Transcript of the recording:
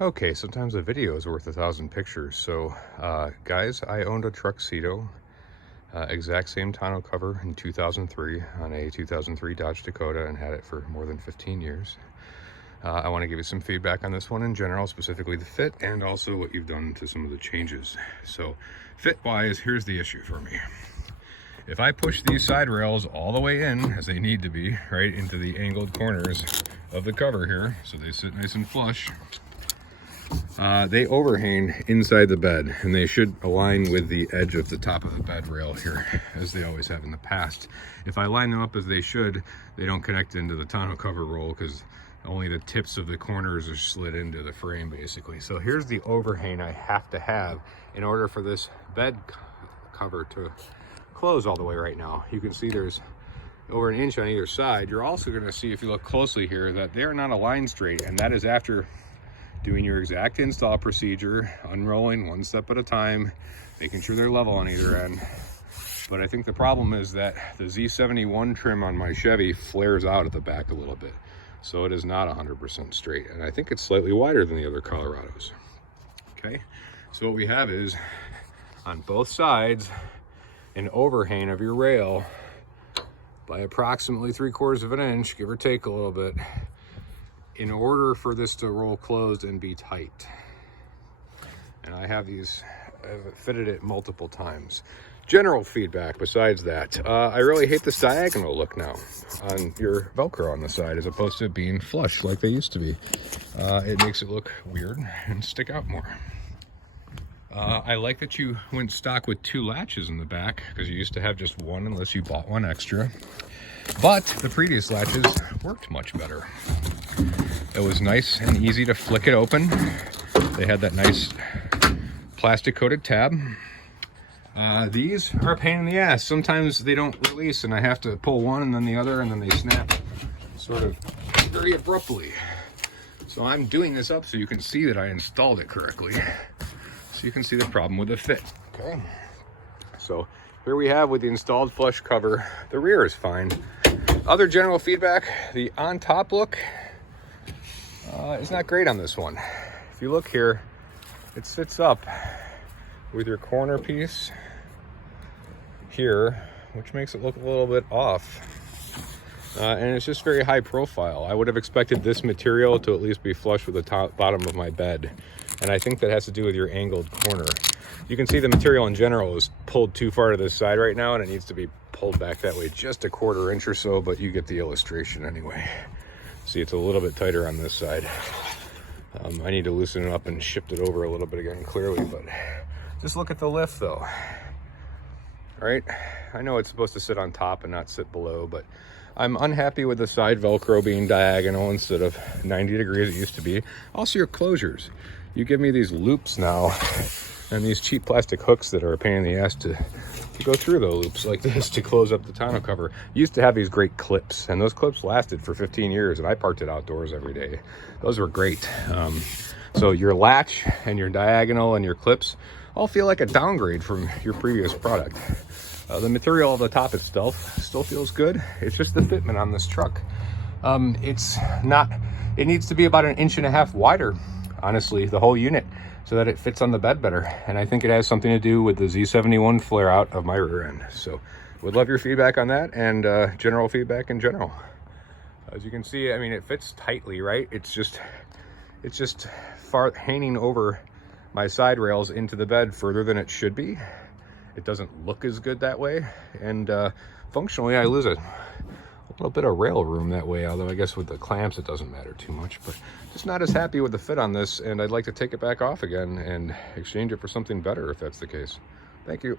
Okay, sometimes a video is worth 1,000 pictures. So, guys, I owned a Tuxedo, exact same tonneau cover in 2003 on a 2003 Dodge Dakota, and had it for more than 15 years. I want to give you some feedback on this one in general, specifically the fit, and also what you've done to some of the changes. So, fit-wise, here's the issue for me. If I push these side rails all the way in, as they need to be, right into the angled corners of the cover here, so they sit nice and flush, they overhang inside the bed, and they should align with the edge of the top of the bed rail here, as they always have in the past. If I line them up as they should, they don't connect into the tonneau cover roll because only the tips of the corners are slid into the frame, basically. So here's the overhang I have to have in order for this bed cover to close all the way right now. You can see there's over 1 inch on either side. You're also going to see, if you look closely here, that they're not aligned straight, and that is after doing your exact install procedure, unrolling one step at a time, making sure they're level on either end. But I think the problem is that the Z71 trim on my Chevy flares out at the back a little bit, so it is not 100% straight, and I think it's slightly wider than the other Colorados. Okay, so what we have is, on both sides, an overhang of your rail by approximately 3/4 of an inch, give or take a little bit, in order for this to roll closed and be tight. And I have these, I've fitted it multiple times. General feedback besides that, I really hate this diagonal look now on your Velcro on the side, as opposed to being flush like they used to be. It makes it look weird and stick out more. I like that you went stock with 2 latches in the back, because you used to have just one unless you bought one extra. But the previous latches worked much better. It was nice and easy to flick it open. They had that nice plastic coated tab. These are a pain in the ass. Sometimes they don't release and I have to pull one and then the other, and then they snap sort of very abruptly. So I'm doing this up so you can see that I installed it correctly. So you can see the problem with the fit. Okay. So here we have with the installed flush cover. The rear is fine. Other general feedback, the on top look is not great on this one. If you look here, it sits up with your corner piece here, which makes it look a little bit off. And it's just very high profile. I would have expected this material to at least be flush with the top bottom of my bed. And I think that has to do with your angled corner. You can see the material in general is pulled too far to this side right now, and it needs to be pulled back that way just a 1/4 inch or so, but you get the illustration anyway. See, it's a little bit tighter on this side. I need to loosen it up and shift it over a little bit again, clearly, but just look at the lift though. Right? I know it's supposed to sit on top and not sit below, but I'm unhappy with the side Velcro being diagonal instead of 90 degrees it used to be. Also your closures. You give me these loops now and these cheap plastic hooks that are a pain in the ass to go through the loops like this to close up the tonneau cover. You used to have these great clips, and those clips lasted for 15 years, and I parked it outdoors every day. Those were great. So your latch and your diagonal and your clips all feel like a downgrade from your previous product. The material of the top itself still feels good. It's just the fitment on this truck. It's not, it needs to be about 1.5 inches wider, honestly, the whole unit, so that it fits on the bed better. And I think it has something to do with the Z71 flare out of my rear end. So would love your feedback on that, and general feedback in general. As you can see, I mean, it fits tightly, right? It's just far hanging over my side rails into the bed further than it should be. It doesn't look as good that way, and functionally I lose a little bit of rail room that way, although I guess with the clamps it doesn't matter too much. But just not as happy with the fit on this, and I'd like to take it back off again and exchange it for something better if that's the case. Thank you.